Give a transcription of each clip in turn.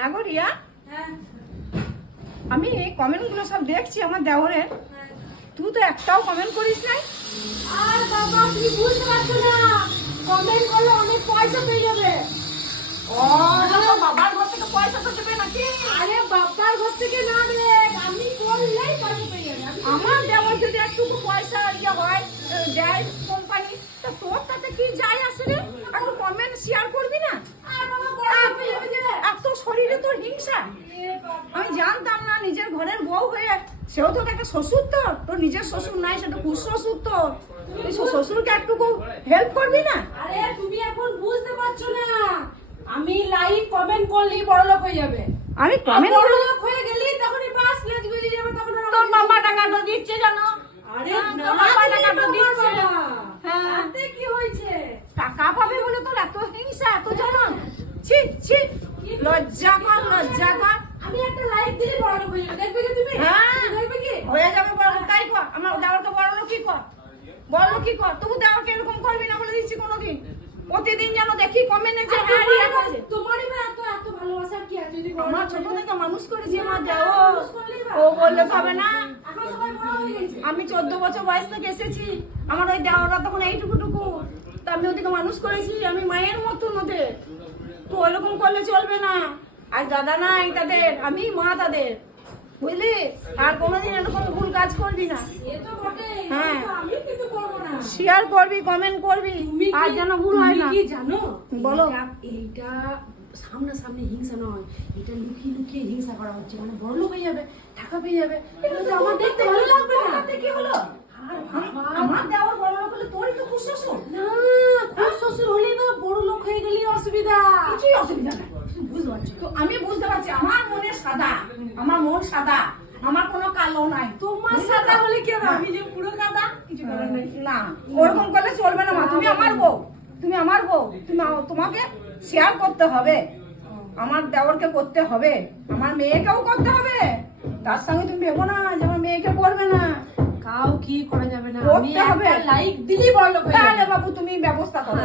হ্যাঁ গো রিয়া? হ্যাঁ। আমি কমেন্টগুলো সব দেখছি আমার দেওরের। তুই তো একটাও কমেন্ট করিস নাই। আর বাবা তুমি বুঝতে পারছ না। কমেন্ট করলে অনেক পয়সা পেয়ে যাবে। ও বাবার ঘর থেকে পয়সা তো দেবে নাকি? আরে বাবার ঘর থেকে না রে আমি করলেই পয়সা পেয়ে যাবে। আমার দেওয়ার যদি একটু পয়সা ইয়ে হয় দেয় কোম্পানি তা তোর তাতে কি যায় আসে রে? একটু কমেন্ট শেয়ার করবি না আর বাবা বড় লোক হয়ে যাবে যে। এত শরীরে তোর হিংসা এ বাবা। আমি জানতাম না নিজের ঘরের বউ হয়ে। সেও তো একটা শ্বশুর তো। তোর নিজের শ্বশুর নাই সেটা কুশ শ্বশুর তো। তুই শ্বশুরকে একটু হেল্প করবি না? আরে তুমি এখন বুঝতে পারছ না। আমি লাইক কমেন্ট করলি বড় লোক হয়ে যাবে। আমি আর কমেন্ট বড় লোক হয়ে গেলি তখনই বাস লেজ গুজে যাবে তখন তোর বাবা টাকাটা দিচ্ছে জানো? আরে তোর বাবা দিলে টাকাটা তোমার দিচ্ছে বাবা। হ্যাঁ। তাতে কি হয়েছে টাকা পাবে বলে তোর এত হিংসা এত জ্বালান ছি ছি লজ্জা কর লজ্জা কর আমি একটা লাইক দিলে বড় হয়ে যাবে। দেখবে কি তুমি? হ্যাঁ। দেখবে কি? হয়ে যাবে বড় তাই কর। আমার দেওয়ারকে বড় লোক কি কর। বড় লোক কি কর। তবু দেওয়ারকে এরকম করবি না বলে দিচ্ছি কোনোদিন। প্রতিদিন যেন দেখি যে তোমারই। বা- এত এত ভালোবাসা কি আছে যদি আমার লোক ছোট থেকে মানুষ করেছি আমার দেও ও বললে হবে না। আমি চোদ্দ বছর বয়স থেকে এসেছি। আমার ওই দেওয়ারা তখন এইটুকু টুকু তা আমি ওদিকে মানুষ করেছি। আমি মায়ের মতন ওদের। তো ওইরকম করলে চলবে না। আর দাদা নাই তাদের। আমি মা তাদের। বুঝলি? আর কোনোদিন এরকম ভুল কাজ করবি না। হ্যাঁ। না। শেয়ার করবি কমেন্ট করবি। আর যেন ভুল হয় না। কি জানো? বলো। এইটা- এইটা সামনে সামনে হিংসা নয়। এটা লুকিয়ে লুকিয়ে হিংসা করা হচ্ছে। মানে বড় লোক হয়ে যাবে টাকা পেয়ে যাবে। এটা তো আমার দেখতে ভালো লাগবে না। কি হলো আমার দেওয়ার বড় লোক হলে তোরই তো খুশ শ্বশুর না খুব শ্বশুর হলেই বা বড় লোক হয়ে গেলেই অসুবিধা। কিছুই অসুবিধা নাই। পারছি তো আমি বুঝতে পারছি আমার মনে সাদা আমার মন সাদা আমার কোনো কালো নাই। তোমার সাদা হলে কি হবে? হ্যাঁ। আমি যে পুরো কাদা কিছু করার নেই। না ওরকম করলে চলবে না মা। তুমি আমার বউ তুমি আমার বউ তুমি তোমাকে শেয়ার করতে হবে। আমার দেওরকে করতে হবে। আমার মেয়েকেও করতে হবে। তার সঙ্গে তুমি ভেবো না যে আমার মেয়েকে করবে না। কাউ কি করা যাবে না? আমি একটা লাইক লোক হয়ে তাহলে বাবু তুমি ব্যবস্থা করো।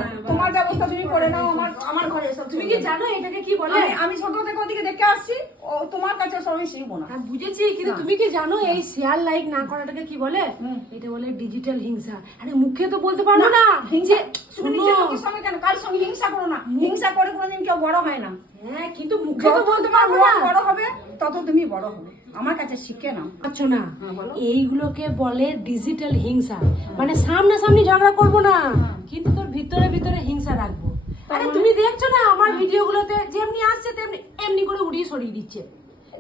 তুমি করে নাও আমার আমার ঘরে এসব তুমি কি জানো এটাকে কি বলে? আমি ছোট থেকে ওদিকে দেখে আসছি ও তোমার কাছে সব আমি শিখব না। হ্যাঁ বুঝেছি কিন্তু তুমি কি জানো এই শেয়ার লাইক না করাটাকে কি বলে? এটা বলে ডিজিটাল হিংসা। আরে মুখে তো বলতে পারব না হিংসা তুমি শোনো নিজের লোকের সঙ্গে কেন? কার সঙ্গে হিংসা করো না। হিংসা করে কোনোদিন কেউ বড় হয় না। হ্যাঁ কিন্তু মুখে তো বলতে পারব না। বড় হবে তত তুমি বড় হবে। আমার কাছে শিখে নাও। পাচ্ছ না। হ্যাঁ, এইগুলোকে বলে ডিজিটাল হিংসা। মানে সামনাসামনি ঝগড়া করব না। হ্যাঁ। কিন্তু তোর ভিতরে ভিতরে হিংসা রাখব। আরে মানে? তুমি দেখছ না আমার ভিডিওগুলোতে যেমনি আসছে তেমনি এমনি করে উড়িয়ে সরিয়ে দিচ্ছে।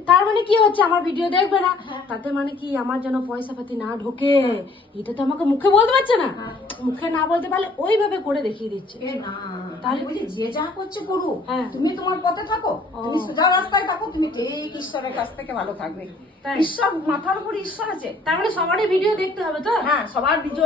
তার মানে কি হচ্ছে? আমার ভিডিও দেখবে না। হ্যাঁ। তাতে মানে কি আমার যেন পয়সা পাতি না ঢোকে? এটা তো আমাকে মুখে বলতে পারছে না। হ্যাঁ। মুখে না বলতে পারলে ওইভাবে করে দেখিয়ে দিচ্ছে। তাহলে- তাহলে বুঝি যে যা করছে করুক। হ্যাঁ। তুমি তোমার পথে থাকো। তুমি সোজা রাস্তায় থাকো তুমি ঠিক ঈশ্বরের কাছ থেকে ভালো থাকবে। ঈশ্বর মাথার উপর ঈশ্বর আছে। তার মানে সবারই ভিডিও দেখতে হবে তো? হ্যাঁ সবার ভিডিও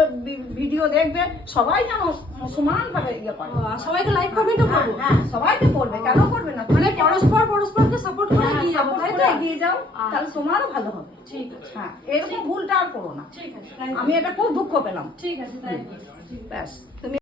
ভিডিও দেখবে। সবাই যেন সমান ভাবে ইয়ে করে। সবাইকে লাইক কমেন্টও করব হ্যাঁ সবাইকে করবে। কেন করবে না? মানে পরস্পর পরস্পরকে সাপোর্ট করে এগিয়ে যাব? তাই এগিয়ে যাও আচ্ছা। তাহলে তোমারও ভালো হবে। ঠিক আছে। হ্যাঁ এরকম ভুলটা আর করো না। ঠিক আছে আমি এটা খুব দুঃখ পেলাম। ঠিক আছে ব্যাস। তুমি